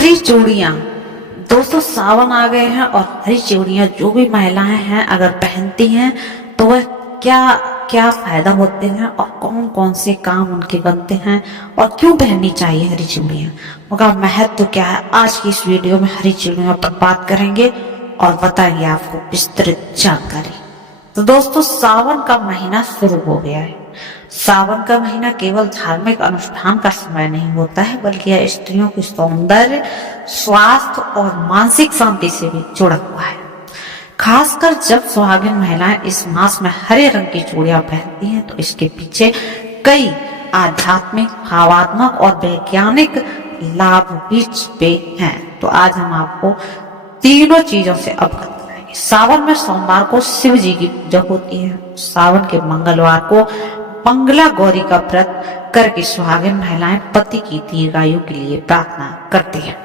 हरी चूड़ियां। दोस्तों सावन आ गए हैं और हरी चूड़ियां जो भी महिलाएं हैं अगर पहनती हैं तो वह क्या क्या फायदा होते हैं और कौन कौन से काम उनके बनते हैं और क्यों पहननी चाहिए हरी चूड़ियां, उनका महत्व क्या है, आज की इस वीडियो में हरी चूड़ियों पर बात करेंगे और बताएंगे आपको विस्तृत जानकारी। तो दोस्तों सावन का महीना शुरू हो गया है। सावन का महीना केवल धार्मिक अनुष्ठान का समय नहीं होता है बल्कि यह स्त्रियों की सौंदर्य, स्वास्थ्य और मानसिक शांति से भी जुड़ा हुआ है। खासकर जब सुहागिन महिलाएं इस मास में हरे रंग की चूड़ियां पहनती हैं तो इसके पीछे कई आध्यात्मिक, भावात्मक और वैज्ञानिक लाभ भी छिपे हैं। तो आज हम आपको तीनों चीजों से अवगत कराएंगे। सावन में सोमवार को शिव जी की पूजा होती है। सावन के मंगलवार को मंगला गौरी का व्रत करके सुहागिन महिलाएं पति की दीर्घायु के लिए प्रार्थना करती हैं।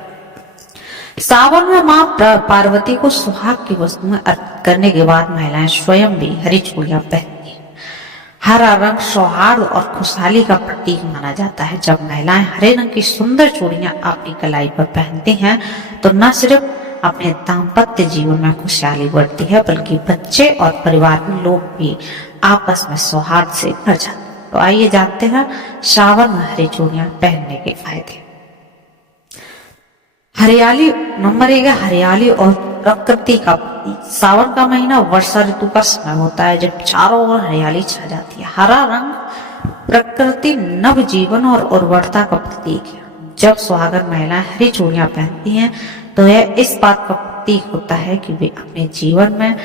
सावन में मां पार्वती को सुहाग की वस्तु में अर्पित करने के बाद महिलाएं स्वयं भी हरी चूड़ियां पहनती हैं। हरा रंग सौहार्द और खुशहाली का प्रतीक माना जाता है। जब महिलाएं हरे रंग की सुंदर चूड़ियां अपनी कलाई पर पहनती हैं तो न सिर्फ अपने दाम्पत्य जीवन में खुशहाली बढ़ती है बल्कि बच्चे और परिवार के लोग भी आपस में सौहार्द से भर जाते हैं। तो आइए जानते हैं सावन में हरी चूड़ियां पहनने के फायदे। हरियाली नंबर 1 है हरियाली और प्रकृति का प्रतीक। सावन का महीना वर्षा ऋतु का समय होता है जब चारों ओर हरियाली छा जाती है। हरा रंग प्रकृति, नव जीवन और उर्वरता का प्रतीक है। जब सुहागन महिलाएं हरी चूड़ियां पहनती हैं तो यह इस बात का प्रतीक होता है कि वे अपने जीवन में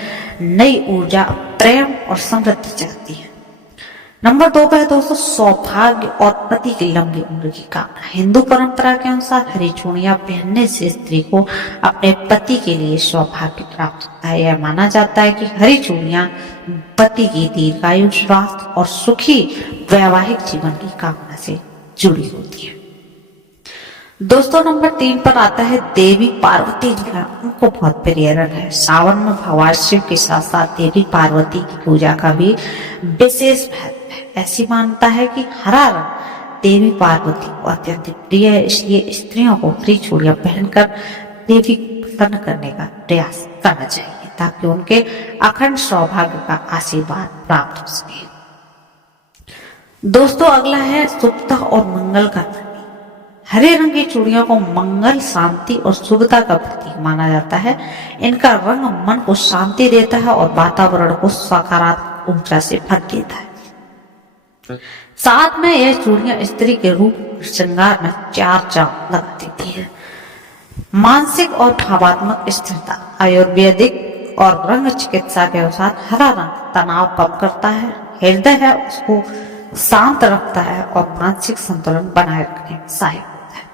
नई ऊर्जा, प्रेम और समृद्धि चाहती हैं। नंबर 2 पे है दोस्तों सौभाग्य और पति की लंबी उम्र की कामना। हिंदू परंपरा के अनुसार हरी चूड़ियां पहनने से स्त्री को अपने पति के लिए सौभाग्य प्राप्त होता है। यह माना जाता है कि हरी चूड़ियां पति की दीर्घायु, स्वास्थ्य और सुखी वैवाहिक जीवन की कामना से जुड़ी होती है। दोस्तों नंबर 3 पर आता है देवी पार्वती जी का, उनको बहुत प्रिय रंग है। सावन में भगवान शिव के साथ साथ देवी पार्वती की पूजा का भी विशेष महत्व है। ऐसी मान्यता है कि हरा रंग देवी पार्वती को अत्यंत प्रिय है, इसलिए स्त्रियों को हरी चूड़ियां पहनकर देवी को प्रसन्न करने का प्रयास करना चाहिए ताकि उनके अखंड सौभाग्य का आशीर्वाद प्राप्त हो सके। दोस्तों अगला है शुभता और मंगल का प्रतीक। हरे रंग की चूड़ियों को मंगल, शांति और शुभता का प्रतीक माना जाता है। इनका रंग मन को शांति देता है और वातावरण को सकारात्मक ऊर्जा से भर देता है। साथ में यह चूड़ियां स्त्री के रूप श्रृंगार में चार चांद लगा देती है। मानसिक और भावात्मक स्थिरता। आयुर्वेदिक और रंग चिकित्सा के अनुसार हरा रंग तनाव कम करता है, हृदय है उसको शांत रखता है और मानसिक संतुलन बनाए रखने में सहायक होता है।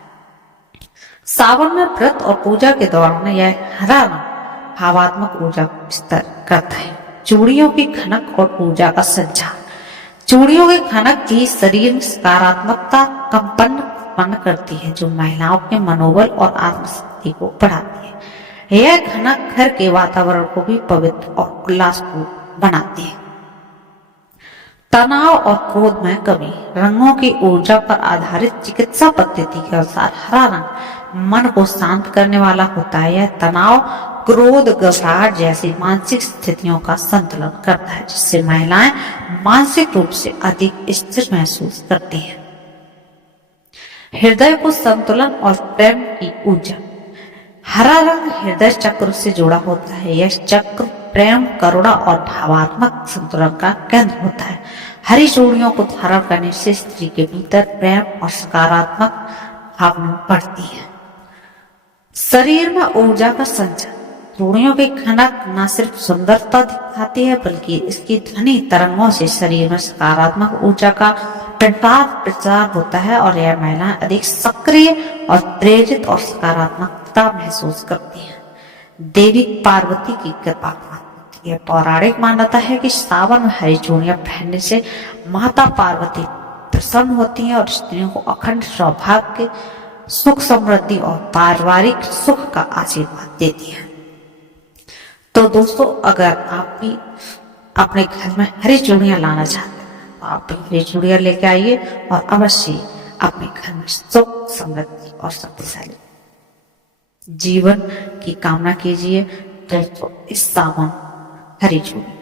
सावन में व्रत और पूजा के दौरान यह हरा रंग भावात्मक ऊर्जा को स्तर करता है। चूड़ियों की खनक और ऊर्जा का संचार। चूड़ियों की खनक की शरीर में सकारात्मकता, कंपन उत्पन्न करती है जो महिलाओं के मनोबल और आत्मशक्ति को बढ़ाती है। यह खनक घर के वातावरण को भी पवित्र और उल्लासपूर्ण बनाती है। तनाव और क्रोध में कमी। रंगों की ऊर्जा पर आधारित चिकित्सा पद्धति के अनुसार हरा रंग मन को शांत करने वाला होता है। यह तनाव, क्रोध, घबराहट जैसी मानसिक स्थितियों का संतुलन करता है जिससे महिलाएं मानसिक रूप से अधिक स्थिर महसूस करती हैं। हृदय को संतुलन और प्रेम की ऊर्जा। हरा रंग हृदय चक्र से जुड़ा होता है। यह चक्र प्रेम, करुणा और भावात्मक संतुलन का केंद्र होता है। हरी चूड़ियों को धारण करने से स्त्री के भीतर प्रेम और सकारात्मक भावना बढ़ती है। शरीर में ऊर्जा का संचार। चूड़ियों की खनक न सिर्फ सुंदरता दिखाती है बल्कि इसकी ध्वनि तरंगों से शरीर में सकारात्मक ऊर्जा का प्रचार होता है और यह महिलाएं अधिक सक्रिय और प्रेरित और सकारात्मकता महसूस करती हैं। देवी पार्वती की कृपा होती है। पौराणिक मान्यता है कि सावन में हरी चूड़ियां पहनने से माता पार्वती प्रसन्न होती हैं और स्त्रियों को अखंड सौभाग्य, सुख, समृद्धि और पारिवारिक सुख का आशीर्वाद देती है। तो दोस्तों अगर आप भी अपने घर में हरी चूड़ियां लाना चाहते हैं तो आप भी हरी चूड़ियां लेके आइए और अवश्य अपने घर में सुख, समृद्धि और शक्तिशाली जीवन की कामना कीजिए। दोस्तों इस सावन हरी चूड़ी।